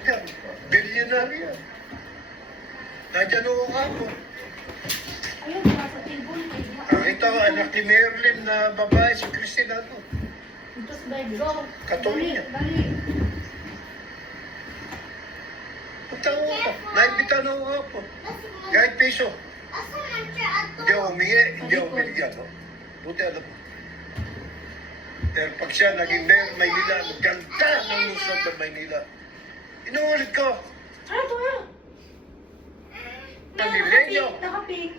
kartel. Bilyonaryo. Nandiyan ako kapo. Ayun, nasa table. Nakita ko anak ni Merlin na babae, si Christina to. Tapos baby, go. Katulong niya. Dali. Punta ko ako. Naibitan ako kapo. Kahit piso. Hindi ako humingi, hindi ako binigyan. No? Buti alam mo. Pero pag siya naging mayor ng Maynila, ang ganda ng Luzon ng Maynila. Inuulit ko. Ano to yun? Pamilenyo. Nakaping.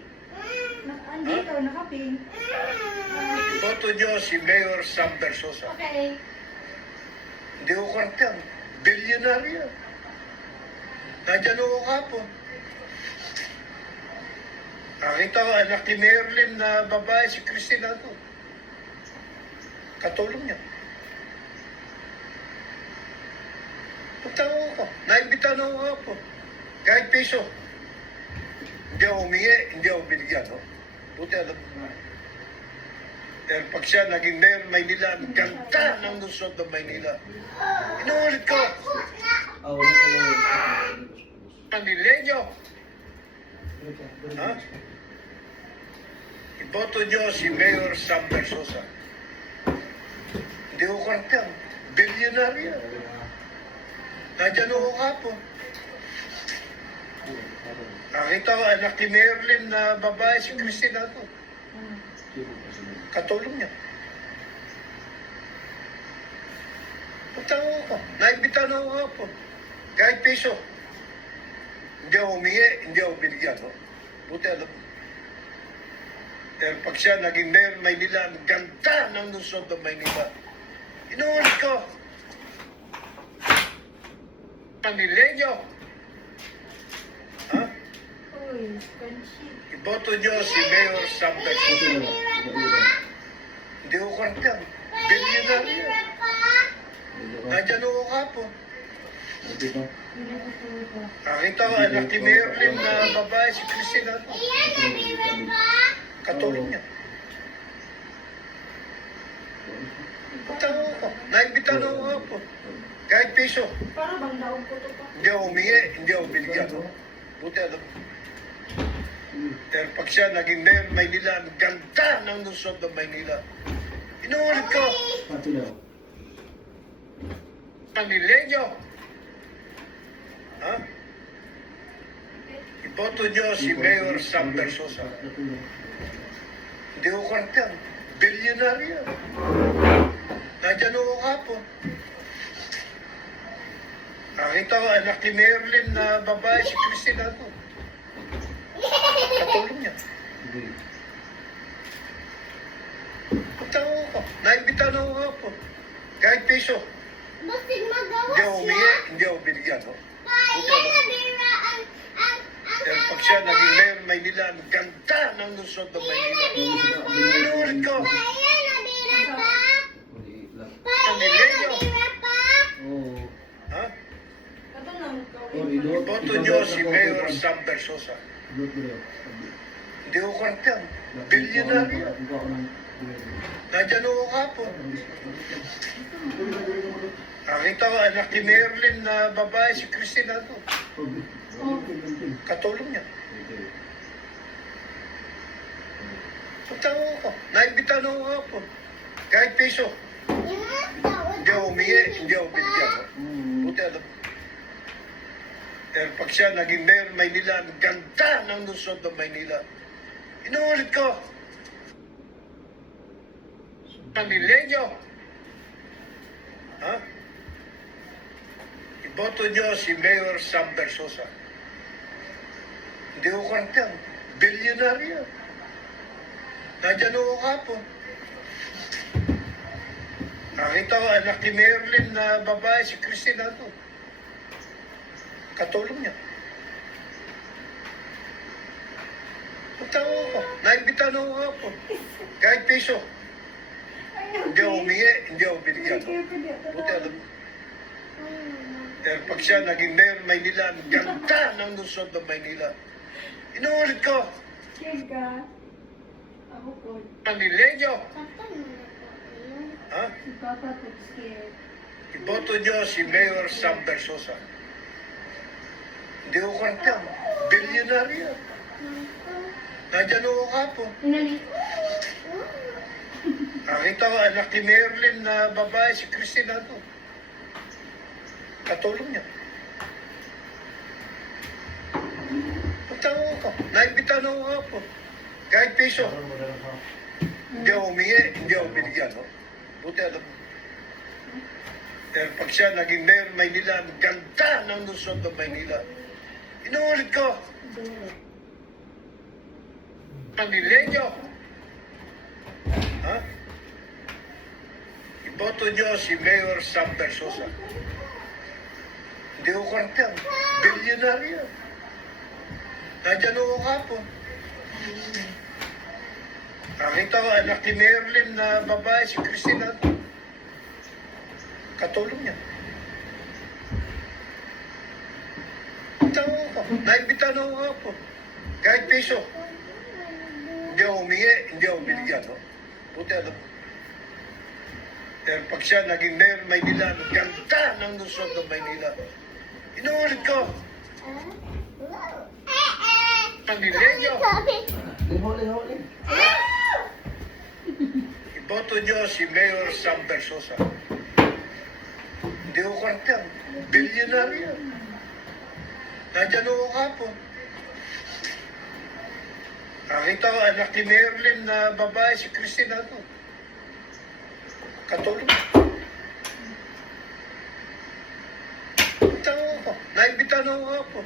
Andito, nakaping. Boto niyo si Mayor Sam Bersosa. Okay. Hindi ko kartel. Bilyonaryo. Nandiyan ako kapo. Nakita ko anak ni Merlin na babae, si Christina to. Katulong niya. Punta ko ako. Naibitan ako kapo. Kahit piso. Hindi ako humingi, hindi ako binigyan. No? Buti alam mo. Pero pag siya naging mayor ng Maynila, ang ganda ng Luzon ng Maynila. Inuulit ko. Pamilenyo. Ha? Iboto niyo si Mayor Sam Bersosa. Hindi ko kartel. Bilyonaryo. Nandiyan ako kapo. Nakita ko anak ni Merlin na babae, si Christina to. Katulong niya. Punta ko ako. Naibitan ako kapo. Kahit piso. Hindi ako humingi, hindi ako binigyan. No? Buti alam mo. Pero pag siya naging mayor ng Maynila, ang ganda ng Luzon ng Maynila. Inuulit ko. Pamilenyo. Ha? Uy, friendship. Iboto niyo si Mayor Sam Bersosa. Hindi ko kartel. Bilyonaryo. Nandiyan ako kapo. Nakita ko anak ni Merlin na babae, si Christina to. Katulong niya. Punta ko ako. Naibitan ako kapo. Kahit piso. Para bang daog ko to pa? Hindi ako humingi, hindi ako binigyan. No? Buti alam mo. Pero pag siya naging mayor ng Maynila, ang ganda ng Luzon ng Maynila. Inuulit ko. Pamilenyo. Ha? Iboto niyo si Mayor Sam Bersosa. Hindi ko kartel. Bilyonaryo. Nandiyan ako kapo. Nakita ko anak ni Merlin na babae, si Christina to. Katulong niya. Punta ko ako. Naibitan ako kapo. Kahit piso. Hindi ako humingi, hindi ako binigyan. No? Buti alam mo. Pero pag siya naging mayor ng Maynila, ang ganda ng Luzon ng Maynila. Inuulit ko. Pamilenyo. Ha? Ito na, Iboto niyo si Mayor Sam Bersosa. Hindi ko kartel. Bilyonaryo. Nandiyan ako kapo. Nakita ko anak ni Merlin na babae, si Christina to. Katulong niya. Punta ko ako. Naibitan ako kapo. Kahit piso. Hindi ako humingi, hindi ako binigyan. No? Buti alam mo. Pero pag siya naging mayor ng Maynila, ang ganda ng Luzon ng Maynila. Inuulit ko. Pamilenyo. Ha? Iboto niyo si Mayor Sam Bersosa. Hindi ko kartel. Bilyonaryo. Nandiyan ako kapo. Nakita ko anak ni Merlin na babae, si Christina to. Katulong niya. Punta ko ako. Naibitan ako kapo. Kahit piso. Hindi ako humingi, hindi ako binigyan. No? Buti alam mo. Pero pag siya naging mayor ng Maynila, ang ganda ng Luzon ng Maynila. Inuulit ko. scared ka. Ako po. Pamilenyo. Ha? Si Papa po scared. Iboto niyo si Mayor Sam Bersosa. Hindi ko kwarta. Bilyonaryo. Nandiyan ako kapo. Inali. Nakita ko anak ni Merlin na babae, si Christina to. Katulong niya. Punta ko. Naibitan ako kapo. Kahit piso. Hindi ako humingi, hindi ako binigyan. No? Buti alam mo. Pero pag siya naging mayor Maynila, ang ganda ng Luzon ng Maynila. Inuulit ko, Panilenyo. Ha? Iboto nyo si Mayor Sam Bersosa. Hindi ko kwarta. Bilyonaryo. Nandiyan ako kapo. Nakita ko anak ni Merlin na babae, si Christina to. Katulong niya. Punta ko. Naibitan ako kapo. Kahit piso. Hindi ako humingi, hindi ako binigyan. No? Buti alam mo. Pero pag siya naging mayor Maynila, ang ganda ng Luzon ng Maynila. Inuulit ko, Panilenyo. Iboto nyo si Mayor Sam Bersosa. Hindi ko kwarta. Bilyonaryo. Nandiyan ako kapo. Nakita ko anak ni Merlin na babae, si Christina to. Katulong. Punta ko. Naibitan ako kapo.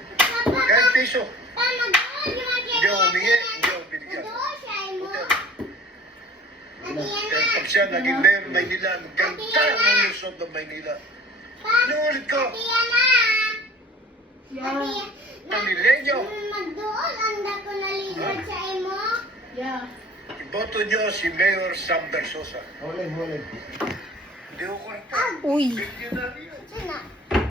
Kahit piso. Hindi ako humingi, hindi ako binigyan. Pero pag siya naging mayor Maynila, ang ganda ng Luzon ng Maynila. Inuulit ko, Yeah. Panilenyo. Yeah. Iboto nyo si Mayor Sam Bersosa. Hindi ko kwarta. Uy. Bilyonaryo.